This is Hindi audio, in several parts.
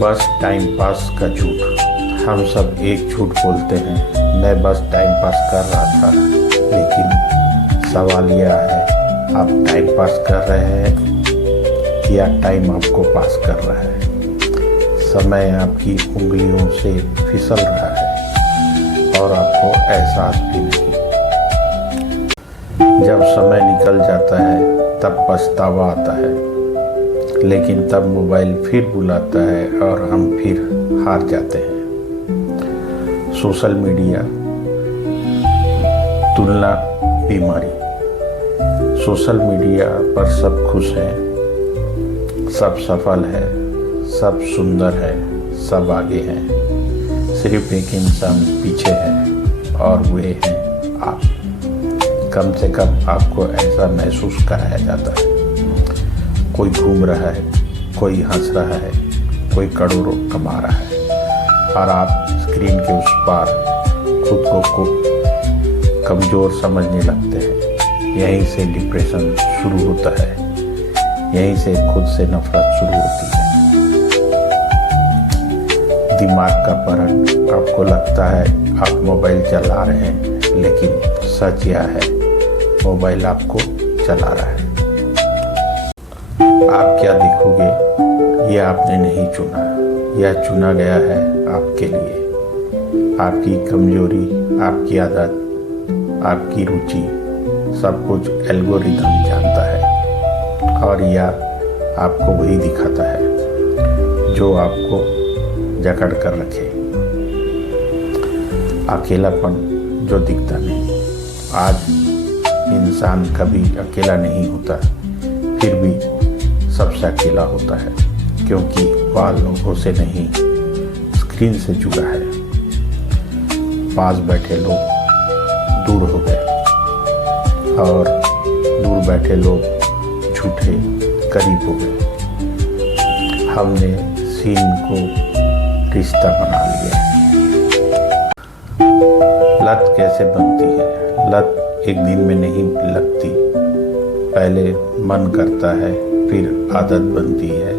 बस टाइम पास का झूठ। हम सब एक झूठ बोलते हैं, मैं बस टाइम पास कर रहा था। लेकिन सवाल यह है, आप टाइम पास कर रहे हैं या टाइम आपको पास कर रहा है? समय आपकी उंगलियों से फिसल रहा है और आपको एहसास भी नहीं। जब समय निकल जाता है तब पछतावा आता है, लेकिन तब मोबाइल फिर बुलाता है और हम फिर हार जाते हैं। सोशल मीडिया तुलना बीमारी। सोशल मीडिया पर सब खुश हैं, सब सफल है, सब सुंदर है, सब आगे हैं। सिर्फ एक इंसान पीछे है और वे हैं आप। कम से कम आपको ऐसा महसूस कराया जाता है। कोई घूम रहा है, कोई हंस रहा है, कोई करोड़ों कमा रहा है और आप स्क्रीन के उस पार खुद को कमज़ोर समझने लगते हैं। यहीं से डिप्रेशन शुरू होता है, यहीं से खुद से नफरत शुरू होती है। दिमाग का पलट। आपको लगता है आप मोबाइल चला रहे हैं, लेकिन सच यह है, मोबाइल आपको चला रहा है। आप क्या देखोगे यह आपने नहीं चुना, यह चुना गया है आपके लिए। आपकी कमजोरी, आपकी आदत, आपकी रुचि, सब कुछ एल्गोरिथम जानता है और यह आपको वही दिखाता है जो आपको जकड़ कर रखे। अकेलापन जो दिखता नहीं। आज इंसान कभी अकेला नहीं होता, फिर भी सबसे अकेला होता है, क्योंकि वह लोगों से नहीं, स्क्रीन से जुड़ा है। पास बैठे लोग दूर हो गए और दूर बैठे लोग झूठे करीब हो गए। हमने सीन को रिश्ता बना लिया। लत कैसे बनती है? लत एक दिन में नहीं लगती। पहले मन करता है, फिर आदत बनती है,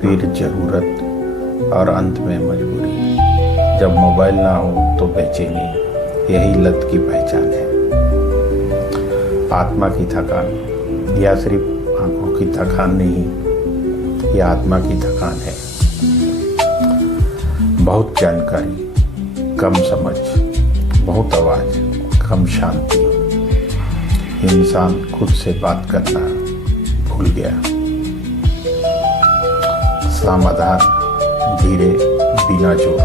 फिर जरूरत और अंत में मजबूरी। जब मोबाइल ना हो तो बेचैनी, यही लत की पहचान है। आत्मा की थकान, या सिर्फ आंखों की थकान नहीं, यह आत्मा की थकान है। बहुत जानकारी, कम समझ, बहुत आवाज, कम शांति। इंसान खुद से बात करना भूल गया। समाधान धीरे, बिना जोर।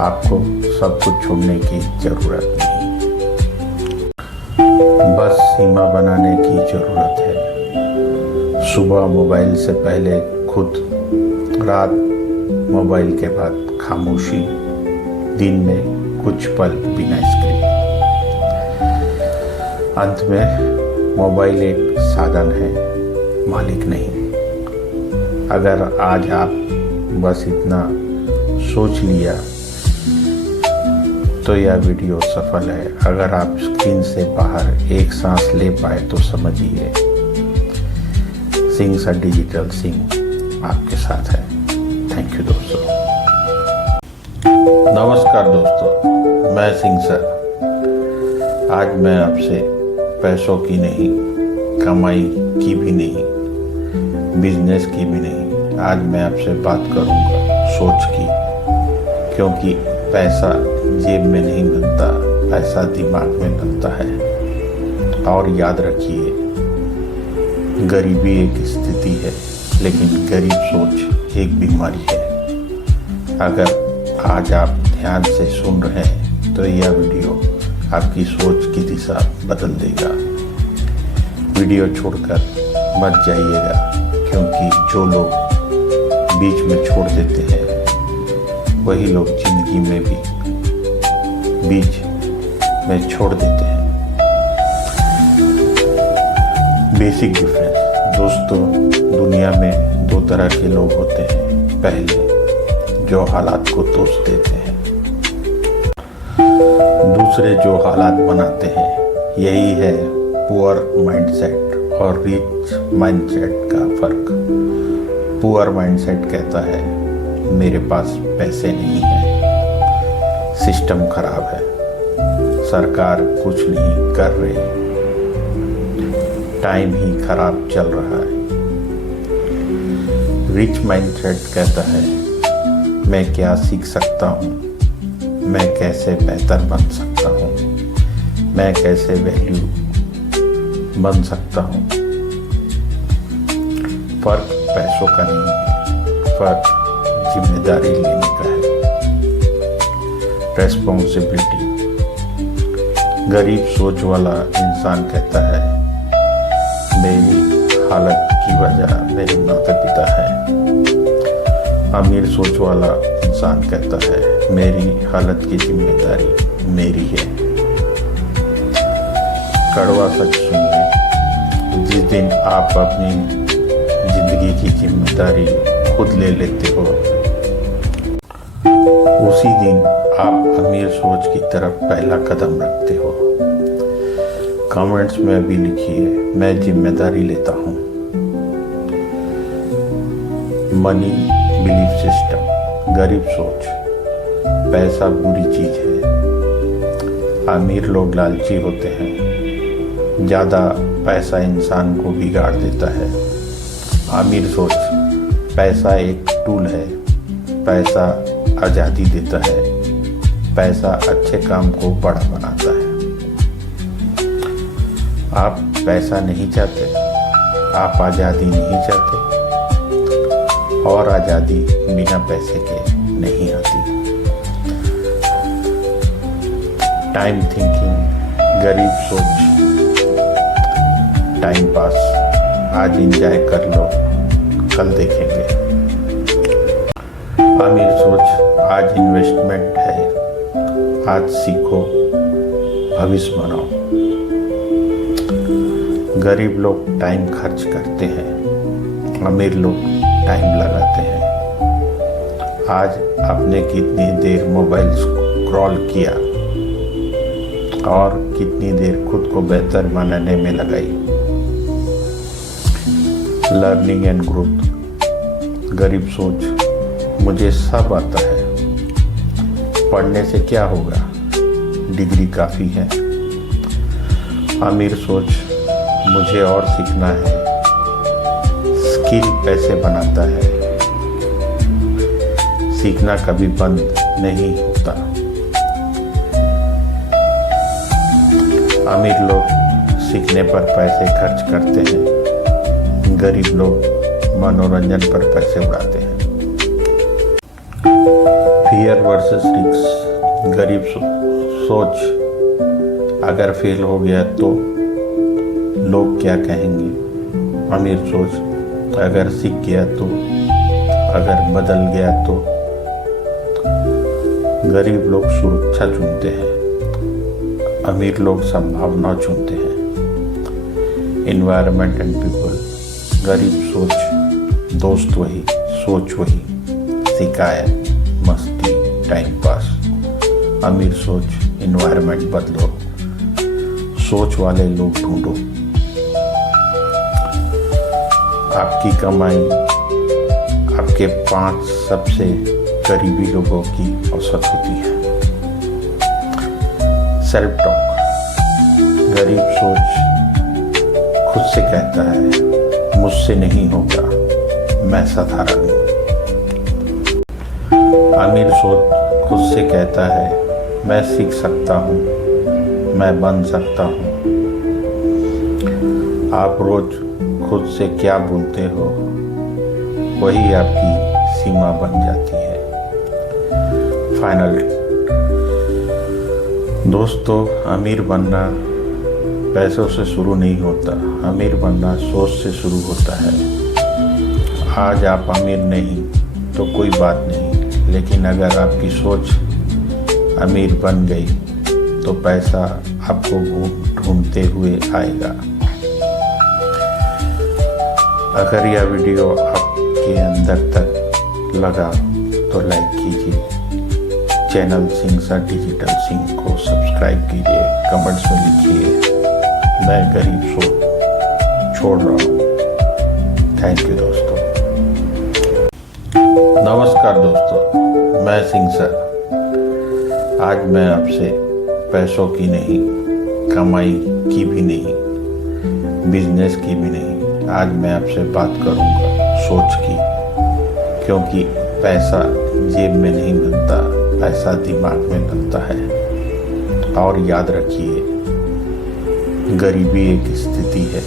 आपको सब कुछ छोड़ने की जरूरत नहीं, बस सीमा बनाने की जरूरत है। सुबह मोबाइल से पहले खुद, रात मोबाइल के बाद खामोशी, दिन में कुछ पल बिना स्क्रीन। अंत में मोबाइल एक साधन है, मालिक नहीं। अगर आज आप बस इतना सोच लिया तो यह वीडियो सफल है। अगर आप स्क्रीन से बाहर एक सांस ले पाए तो समझिए, सिंह सर डिजिटल सिंह आपके साथ है। थैंक यू दोस्तों। नमस्कार दोस्तों, मैं सिंह सर। आज मैं आपसे पैसों की नहीं, कमाई की भी नहीं, बिजनेस की भी नहीं, आज मैं आपसे बात करूंगा सोच की। क्योंकि पैसा जेब में नहीं बनता, पैसा दिमाग में बनता है। और याद रखिए, गरीबी एक स्थिति है, लेकिन गरीब सोच एक बीमारी है। अगर आज आप ध्यान से सुन रहे हैं तो यह वीडियो आपकी सोच की दिशा बदल देगा। वीडियो छोड़कर मत जाइएगा, क्योंकि जो लोग बीच में छोड़ देते हैं वही लोग जिंदगी में भी बीच में छोड़ देते हैं। बेसिक डिफरेंस दोस्तों, दुनिया में दो तरह के लोग होते हैं। पहले जो हालात को दोष देते हैं, दूसरे जो हालात बनाते हैं। यही है पुअर माइंडसेट और रिच माइंडसेट का फर्क। पुअर माइंडसेट कहता है मेरे पास पैसे नहीं हैं, सिस्टम खराब है, सरकार कुछ नहीं कर रही, टाइम ही खराब चल रहा है। रिच माइंडसेट कहता है मैं क्या सीख सकता हूँ, मैं कैसे बेहतर बन सकता हूँ, मैं कैसे वैल्यू बन सकता हूँ। फर्क पैसों का नहीं है, फर्क जिम्मेदारी लेने का है, रेस्पॉन्सिबिलिटी। गरीब सोच वाला इंसान कहता है मेरी हालत की वजह मेरे माता पिता है। अमीर सोच वाला इंसान कहता है मेरी हालत की जिम्मेदारी मेरी है। कड़वा सच सुनिए, जिस दिन आप अपनी जिंदगी की जिम्मेदारी खुद ले लेते हो, उसी दिन आप अमीर सोच की तरफ पहला कदम रखते हो। कमेंट्स में अभी लिखिए मैं जिम्मेदारी लेता हूँ। मनी बिलीफ सिस्टम, गरीब सोच, पैसा बुरी चीज है। अमीर लोग लालची होते हैं, ज़्यादा पैसा इंसान को बिगाड़ देता है। अमीर सोच, पैसा एक टूल है, पैसा आज़ादी देता है, पैसा अच्छे काम को बड़ा बनाता है। आप पैसा नहीं चाहते, आप आज़ादी नहीं चाहते, और आज़ादी बिना पैसे के नहीं आती। टाइम थिंकिंग, गरीब सोच, टाइम पास, आज एंजॉय कर लो, कल देखेंगे। अमीर सोच, आज इन्वेस्टमेंट है, आज सीखो, भविष्य बनाओ। गरीब लोग टाइम खर्च करते हैं, अमीर लोग टाइम लगाते हैं। आज आपने कितनी देर मोबाइल स्क्रॉल किया और कितनी देर खुद को बेहतर बनाने में लगाई। लर्निंग एंड ग्रोथ, गरीब सोच, मुझे सब आता है, पढ़ने से क्या होगा, डिग्री काफ़ी है। अमीर सोच, मुझे और सीखना है, स्किल पैसे बनाता है, सीखना कभी बंद नहीं होता। अमीर लोग सीखने पर पैसे खर्च करते हैं, गरीब लोग मनोरंजन पर पैसे उड़ाते हैं। फियर वर्सेस रिस्क, गरीब सोच, अगर फेल हो गया तो लोग क्या कहेंगे। अमीर सोच, अगर सीख गया तो, अगर बदल गया तो। गरीब लोग सुरक्षा चुनते हैं, अमीर लोग संभावना चुनते हैं। एनवायरनमेंट एंड पीपल, गरीब सोच, दोस्त वही, सोच वही, शिकायत, मस्ती, टाइम पास। अमीर सोच, एनवायरनमेंट बदलो, सोच वाले लोग ढूंढो। आपकी कमाई आपके 5 सबसे करीबी लोगों की औसत होती है। सेल्फ टॉक, गरीब सोच खुद से कहता है मुझसे नहीं होगा, मैं साधारण हूँ। अमीर सोच खुद से कहता है मैं सीख सकता हूँ, मैं बन सकता हूँ। आप रोज खुद से क्या बोलते हो, वही आपकी सीमा बन जाती है। फाइनल दोस्तों, अमीर बनना पैसों से शुरू नहीं होता, अमीर बनना सोच से शुरू होता है। आज आप अमीर नहीं तो कोई बात नहीं, लेकिन अगर आपकी सोच अमीर बन गई तो पैसा आपको ढूंढते हुए आएगा। अगर यह वीडियो आपके अंदर तक लगा तो लाइक कीजिए, channel Singh sir digital Singh को सब्सक्राइब कीजिए, कमेंट्स में लिखिए मैं गरीब सोच छोड़ रहा हूँ। थैंक यू दोस्तों। नमस्कार दोस्तों, मैं सिंह सर। आज मैं आपसे पैसों की नहीं, कमाई की भी नहीं, बिजनेस की भी नहीं, आज मैं आपसे बात करूंगा सोच की। क्योंकि पैसा जेब में नहीं बनता, पैसा दिमाग में बनता है। और याद रखिए, गरीबी एक स्थिति है,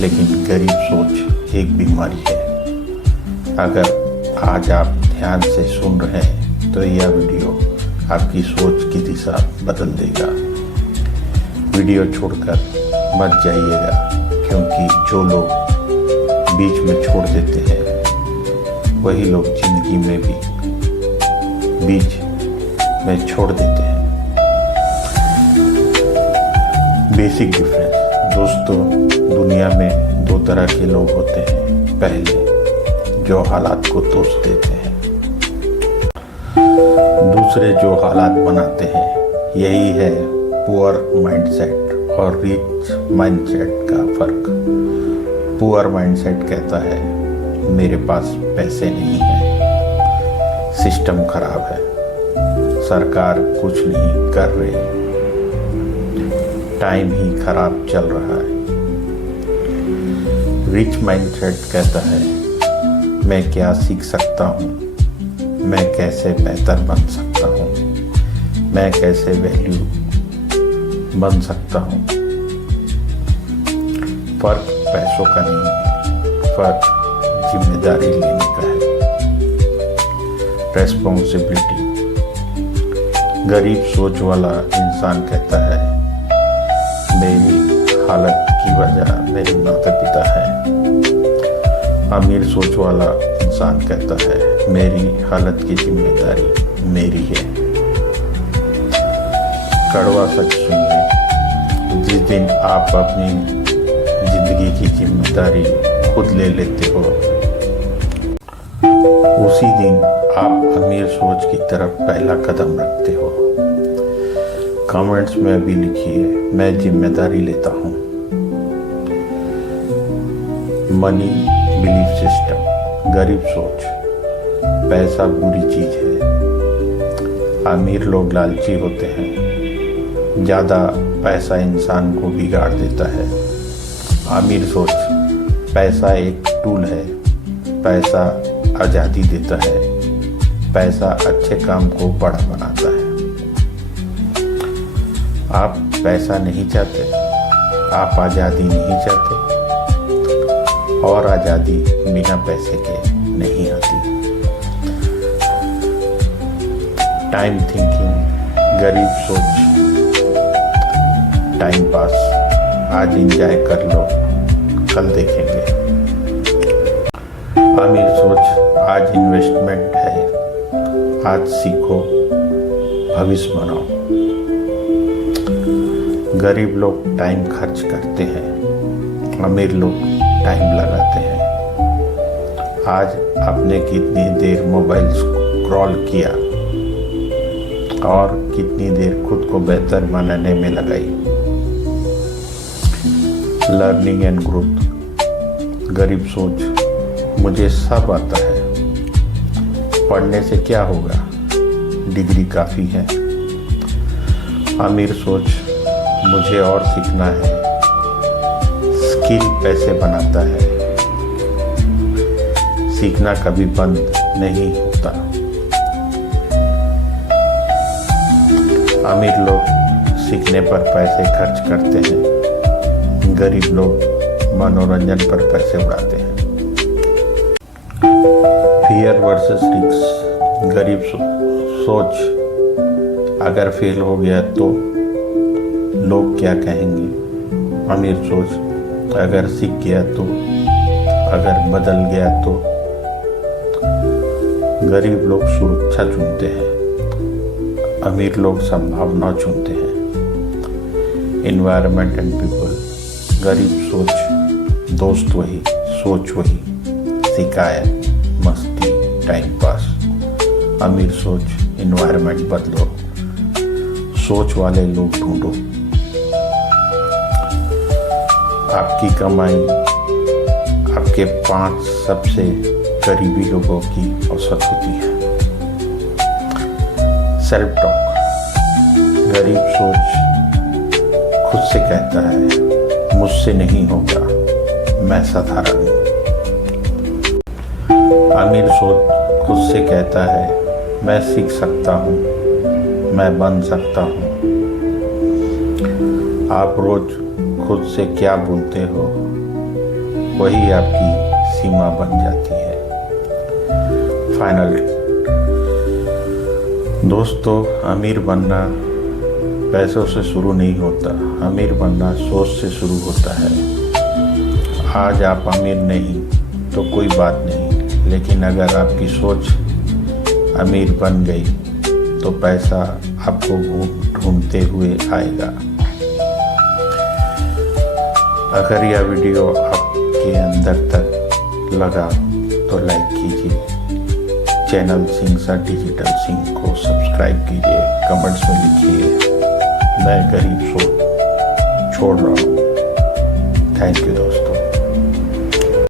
लेकिन गरीब सोच एक बीमारी है। अगर आज आप ध्यान से सुन रहे हैं तो यह वीडियो आपकी सोच की दिशा बदल देगा। वीडियो छोड़कर मत जाइएगा, क्योंकि जो लोग बीच में छोड़ देते हैं वही लोग जिंदगी में भी बीच में छोड़ देते हैं। बेसिक डिफरेंस दोस्तों, दुनिया में दो तरह के लोग होते हैं। पहले जो हालात को दोष देते हैं, दूसरे जो हालात बनाते हैं। यही है पुअर माइंडसेट और रिच माइंडसेट का फर्क। पुअर माइंडसेट कहता है मेरे पास पैसे नहीं है, सिस्टम खराब है, सरकार कुछ नहीं कर रही, टाइम ही खराब चल रहा है। रिच माइंडसेट कहता है मैं क्या सीख सकता हूँ, मैं कैसे बेहतर बन सकता हूँ, मैं कैसे वैल्यू बन सकता हूँ। फर्क पैसों का नहीं है, फर्क जिम्मेदारी लेने का है, रेस्पॉन्सिबिलिटी। गरीब सोच वाला इंसान कहता है मेरी हालत की वजह मेरे माता पिता है। अमीर सोच वाला इंसान कहता है मेरी हालत की जिम्मेदारी मेरी है। कड़वा सच सुनिए, जिस दिन आप अपनी जिंदगी की जिम्मेदारी खुद ले लेते हो, उसी दिन आप अमीर सोच की तरफ पहला कदम रखते हो। कमेंट्स में अभी लिखिए मैं जिम्मेदारी लेता हूँ। मनी बिलीफ सिस्टम, गरीब सोच, पैसा बुरी चीज है। अमीर लोग लालची होते हैं, ज़्यादा पैसा इंसान को बिगाड़ देता है। अमीर सोच, पैसा एक टूल है, पैसा आज़ादी देता है, पैसा अच्छे काम को बड़ा बनाता है। आप पैसा नहीं चाहते, आप आज़ादी नहीं चाहते, और आज़ादी बिना पैसे के नहीं आती। टाइम थिंकिंग, गरीब सोच, टाइम पास, आज एंजॉय कर लो, कल देखेंगे। अमीर सोच, आज इन्वेस्टमेंट है, आज सीखो, भविष्य बनाओ। गरीब लोग टाइम खर्च करते हैं, अमीर लोग टाइम लगाते हैं। आज आपने कितनी देर मोबाइल स्क्रॉल किया और कितनी देर खुद को बेहतर बनाने में लगाई। लर्निंग एंड ग्रोथ, गरीब सोच, मुझे सब आता है, पढ़ने से क्या होगा, डिग्री काफ़ी है। अमीर सोच, मुझे और सीखना है, स्किल पैसे बनाता है, सीखना कभी बंद नहीं होता। अमीर लोग सीखने पर पैसे खर्च करते हैं, गरीब लोग मनोरंजन पर पैसे उड़ाते हैं। फियर वर्सेस रिस्क, गरीब सोच, अगर फेल हो गया तो लोग क्या कहेंगे। अमीर सोच, अगर सीख गया तो, अगर बदल गया तो। गरीब लोग सुरक्षा चुनते हैं, अमीर लोग संभावना चुनते हैं। एनवायरनमेंट एंड पीपल, गरीब सोच, दोस्त वही, सोच वही, शिकायत, मस्ती, टाइम पास। अमीर सोच, एनवायरनमेंट बदलो, सोच वाले लोग ढूंढो। आपकी कमाई आपके 5 सबसे गरीबी लोगों की औसत होती है। सेल्फ टॉक, गरीब सोच खुद से कहता है मुझसे नहीं होगा, मैं साधारण हूँ। अमीर सोच खुद से कहता है मैं सीख सकता हूँ, मैं बन सकता हूँ। आप रोज खुद से क्या बोलते हो वही आपकी सीमा बन जाती है। फाइनल दोस्तों, अमीर बनना पैसों से शुरू नहीं होता, अमीर बनना सोच से शुरू होता है। आज आप अमीर नहीं तो कोई बात नहीं, लेकिन अगर आपकी सोच अमीर बन गई तो पैसा आपको ढूंढते हुए आएगा। अगर यह वीडियो आपके अंदर तक लगा तो लाइक कीजिए, चैनल सिंह सा डिजिटल सिंह को सब्सक्राइब कीजिए, कमेंट्स में लिखिए मैं गरीब सोच छोड़ रहा हूँ। थैंक यू दोस्तों।